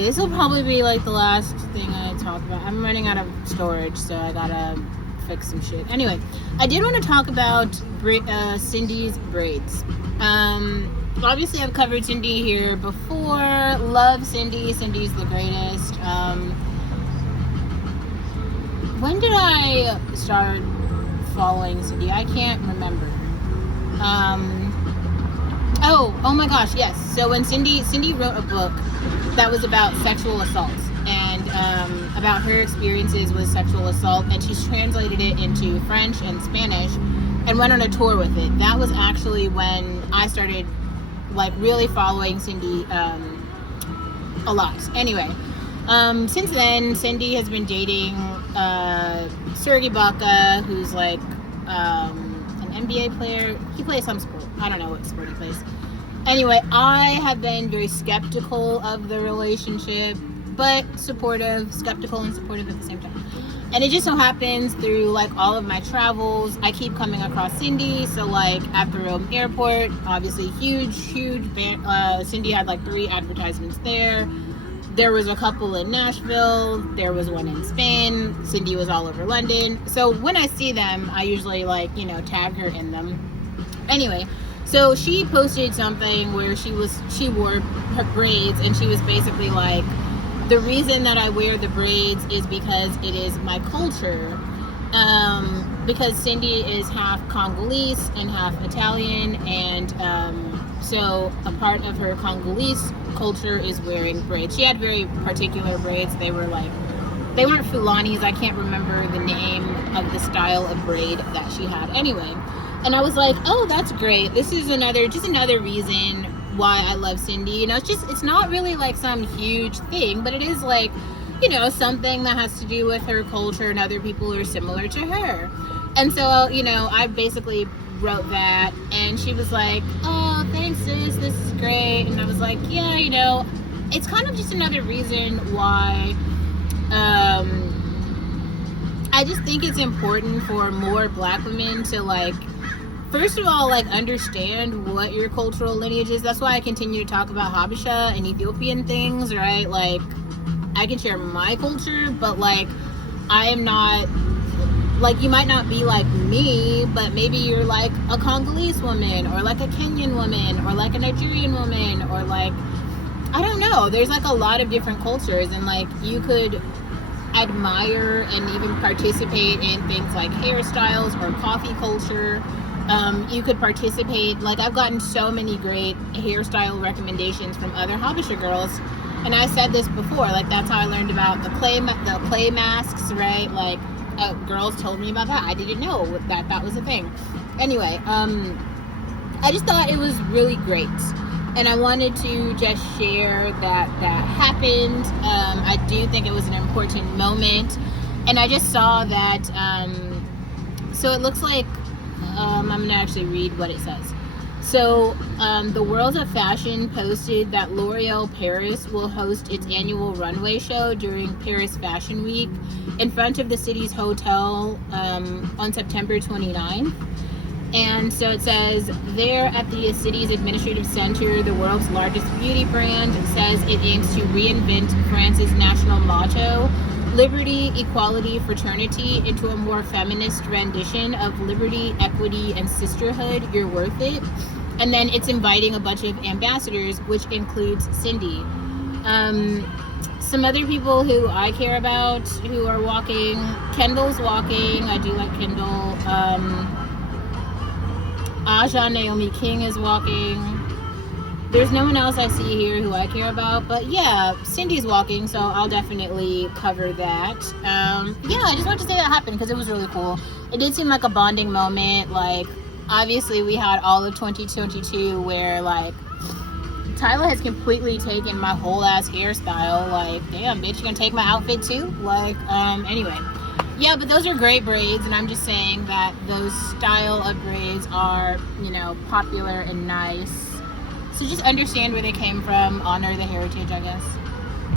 This will probably be like the last thing I talk about. I'm running out of storage, so I gotta fix some shit. Anyway, I did want to talk about Cindy's braids. Obviously I've covered Cindy here before. Love Cindy. Cindy's the greatest. When did I start following Cindy? I can't remember. Oh my gosh, yes. So when Cindy wrote a book that was about sexual assault and about her experiences with sexual assault, and she's translated it into French and Spanish and went on a tour with it. That was actually when I started like really following Cindy a lot. Anyway, since then Cindy has been dating Sergey Baca, who's like an NBA player. He plays some sport. I don't know what sport he plays. Anyway, I have been very skeptical of the relationship, but skeptical and supportive at the same time. And it just so happens through like all of my travels, I keep coming across Cindy. So like at the Rome airport, obviously huge Cindy had like 3 advertisements there. There was a couple in Nashville. There was one in Spain. Cindy was all over London. So when I see them, I usually like, tag her in them. Anyway, so she posted something where she wore her braids, and she was basically like, the reason that I wear the braids is because it is my culture. Because Cindy is half Congolese and half Italian, and so a part of her Congolese culture is wearing braids. She had very particular braids. They weren't Fulanis. I can't remember the name of the style of braid that she had. Anyway, and I was like, oh, that's great. This is another reason why I love Cindy. It's not really like some huge thing, but it is like, something that has to do with her culture and other people who are similar to her. And so, I basically wrote that, and she was like, oh, thanks sis, this is great. And I was like, yeah, it's kind of just another reason why I just think it's important for more Black women to like, first of all, like understand what your cultural lineage is. That's why I continue to talk about Habesha and Ethiopian things, right? Like, I can share my culture, but like, I am not, like, you might not be like me, but maybe you're like a Congolese woman, or like a Kenyan woman, or like a Nigerian woman, or like, I don't know. There's like a lot of different cultures, and like, you could admire and even participate in things like hairstyles or coffee culture. You could participate, like I've gotten so many great hairstyle recommendations from other Habesha girls, and I said this before, like that's how I learned about the clay masks, right? Like girls told me about that. I didn't know that was a thing. Anyway, I just thought it was really great, and I wanted to just share that happened. I do think it was an important moment, and I just saw that, so it looks like, I'm going to actually read what it says. So, the World of Fashion posted that L'Oreal Paris will host its annual runway show during Paris Fashion Week in front of the city's hotel on September 29th. And so it says, there at the city's administrative center, the world's largest beauty brand says it aims to reinvent France's national motto, liberty, equality, fraternity, into a more feminist rendition of liberty, equity, and sisterhood. You're worth it. And then it's inviting a bunch of ambassadors, which includes Cindy. Some other people who I care about who are walking. Kendall's walking. I do like Kendall. Aja Naomi King is walking. There's no one else I see here who I care about, but yeah, Cindy's walking, so I'll definitely cover that. Yeah, I just wanted to say that happened because it was really cool. It did seem like a bonding moment. Like, obviously we had all of 2022 where like Tyler has completely taken my whole ass hairstyle. Like, damn bitch, you gonna take my outfit too? Like, anyway. Yeah, but those are great braids, and I'm just saying that those style of braids are, popular and nice. So just understand where they came from, honor the heritage, I guess.